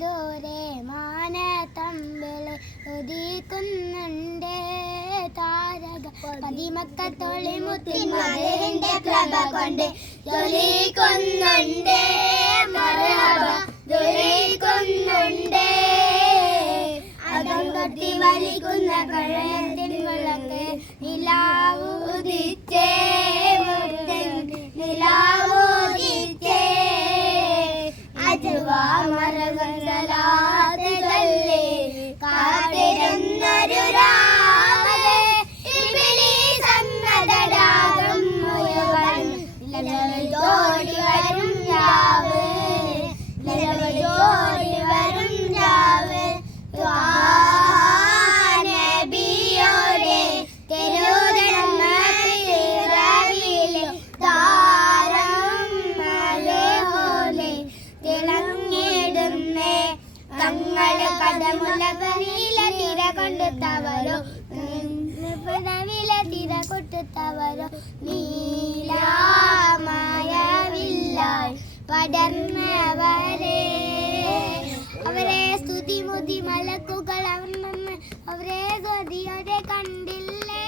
ദൂരെ മാനത്തമ്പിള് ഉദിക്കുന്നുണ്ട് താരക പതിമക്കത്തോളി മുത്തിൻ്റെ പ്രഭ കൊണ്ട് ജ്വലിക്കുന്നുണ്ട് മർഹബ ജ്വലിക്കുന്നുണ്ട് അകങ്കത്തി വലിക്കുന്ന കഴയത്തിൻ വിളക്ക് നിലാവുദിച്ചേ നിലാവുദിച്ചേ അജുവാ മരകലാതെ ചൊല്ലി കാത്തിരുന്നൊരു രാമനെ ഇബ്ലീസ് എന്ന തടാകം മുഴുവൻ ജോടി വരും രാവ് ജോടി വരും രാവ് നബിയോടെ തെരുതെന്ന പിറവിലെ താരം മലഹോലെ തിളങ്ങിടുന്നേ തങ്ങളെ കടമുലകനില തിര കൊണ്ടുത്തവരോ തിര കൊട്ടുത്തവരോ നീലാമയവില്ലായി പടർന്നവരെ അവരെ സ്തുതി മുതി മലക്കുകൾ അവരെ ഗതിയോടെ കണ്ടില്ലേ.